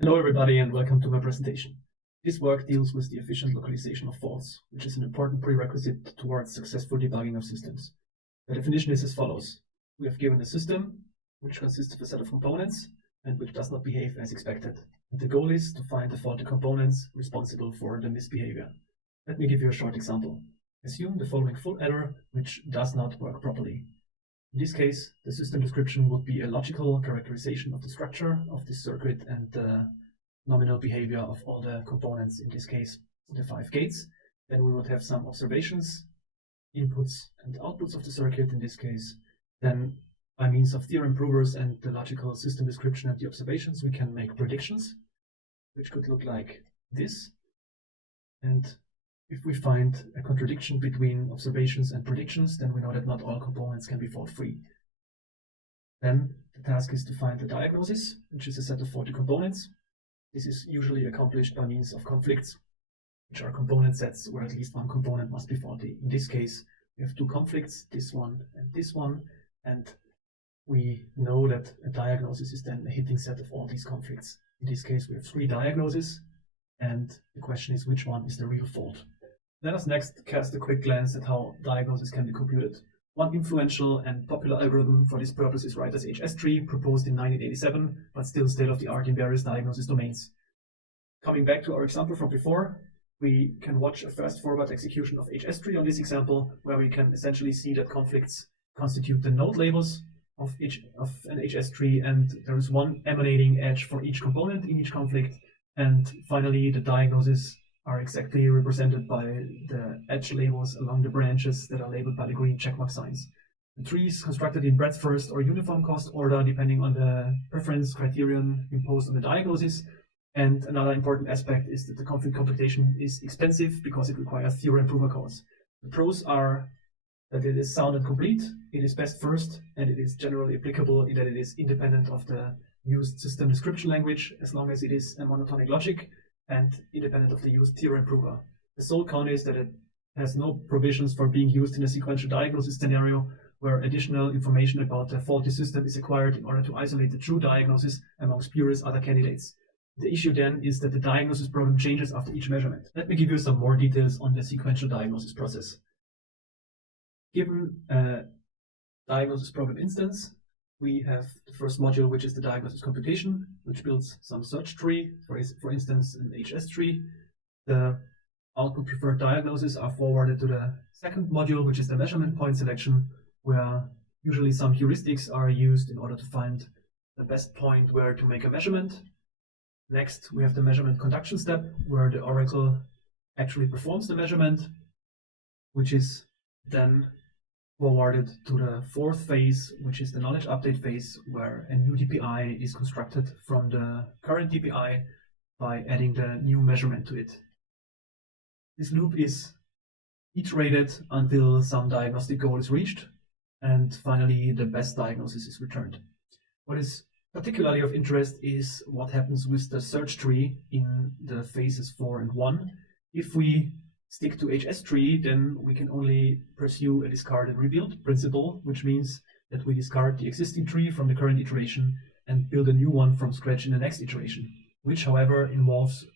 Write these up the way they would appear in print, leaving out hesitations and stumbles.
Hello everybody and welcome to my presentation. This work deals with the efficient localization of faults, which is an important prerequisite towards successful debugging of systems. The definition is as follows. We have given a system which consists of a set of components and which does not behave as expected. And the goal is to find the faulty components responsible for the misbehavior. Let me give you a short example. Assume the following full adder which does not work properly. In this case, the system description would be a logical characterization of the structure of this circuit and the nominal behavior of all the components, in this case, the 5 gates. Then we would have some observations, inputs and outputs of the circuit, in this case. Then, by means of theorem provers and the logical system description and the observations, we can make predictions, which could look like this. And if we find a contradiction between observations and predictions, then we know that not all components can be fault-free. Then the task is to find the diagnosis, which is a set of faulty components. This is usually accomplished by means of conflicts, which are component sets where at least one component must be faulty. In this case, we have 2 conflicts, this one, and we know that a diagnosis is then a hitting set of all these conflicts. In this case, we have 3 diagnoses, and the question is which one is the real fault. Let us next cast a quick glance at how diagnosis can be computed. One influential and popular algorithm for this purpose is Reiter's HS tree, proposed in 1987, but still state-of-the-art in various diagnosis domains. Coming back to our example from before, we can watch a fast-forward execution of HS tree on this example, where we can essentially see that conflicts constitute the node labels of an HS tree, and there is one emanating edge for each component in each conflict, and finally the diagnoses are exactly represented by the edge labels along the branches that are labeled by the green checkmark signs. The tree is constructed in breadth first or uniform cost order, depending on the preference criterion imposed on the diagnosis. And another important aspect is that the conflict computation is expensive because it requires theorem prover calls. The pros are that it is sound and complete, it is best first, and it is generally applicable in that it is independent of the used system description language, as long as it is a monotonic logic, and independent of the used theorem prover. The sole con is that it has no provisions for being used in a sequential diagnosis scenario where additional information about the faulty system is acquired in order to isolate the true diagnosis among spurious other candidates. The issue then is that the diagnosis problem changes after each measurement. Let me give you some more details on the sequential diagnosis process. Given a diagnosis problem instance, we have the first module, which is the diagnosis computation, which builds some search tree, for instance, an HS tree. The output preferred diagnoses are forwarded to the second module, which is the measurement point selection, where usually some heuristics are used in order to find the best point where to make a measurement. Next, we have the measurement conduction step, where the oracle actually performs the measurement, which is then forwarded to the 4th phase, which is the knowledge update phase, where a new DPI is constructed from the current DPI by adding the new measurement to it. This loop is iterated until some diagnostic goal is reached, and finally the best diagnosis is returned. What is particularly of interest is what happens with the search tree in the phases 4 and 1. If we stick to HS tree, then we can only pursue a discard and rebuild principle, which means that we discard the existing tree from the current iteration and build a new one from scratch in the next iteration, which, however, involves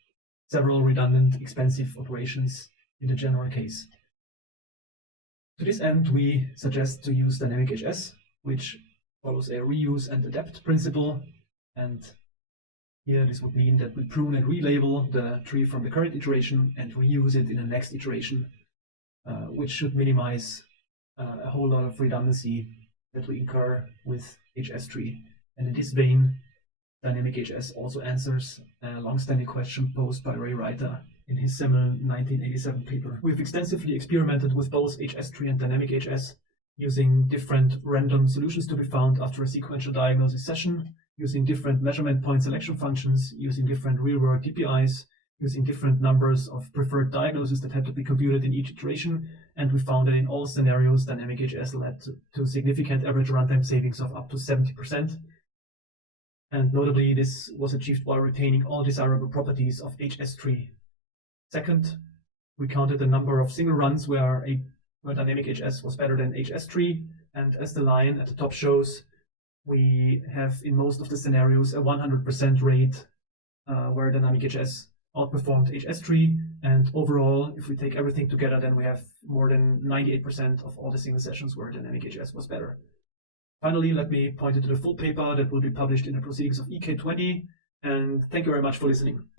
several redundant, expensive operations in the general case. To this end, we suggest to use dynamic HS, which follows a reuse and adapt principle, and here this would mean that we prune and relabel the tree from the current iteration and reuse it in the next iteration, which should minimize a whole lot of redundancy that we incur with HS tree. And in this vein, dynamic HS also answers a long-standing question posed by Reiter in his seminal 1987 paper. We've extensively experimented with both HS tree and dynamic HS, using different random solutions to be found after a sequential diagnosis session, using different measurement point selection functions, using different real-world DPIs, using different numbers of preferred diagnoses that had to be computed in each iteration, and we found that in all scenarios, dynamic HS led to significant average runtime savings of up to 70%. And notably, this was achieved while retaining all desirable properties of HS tree. Second, we counted the number of single runs where dynamic HS was better than HS tree, and as the line at the top shows, we have in most of the scenarios a 100% rate where dynamic HS outperformed HS3, and overall, if we take everything together, then we have more than 98% of all the single sessions where dynamic HS was better. Finally, let me point you to the full paper that will be published in the proceedings of EK20, and thank you very much for listening.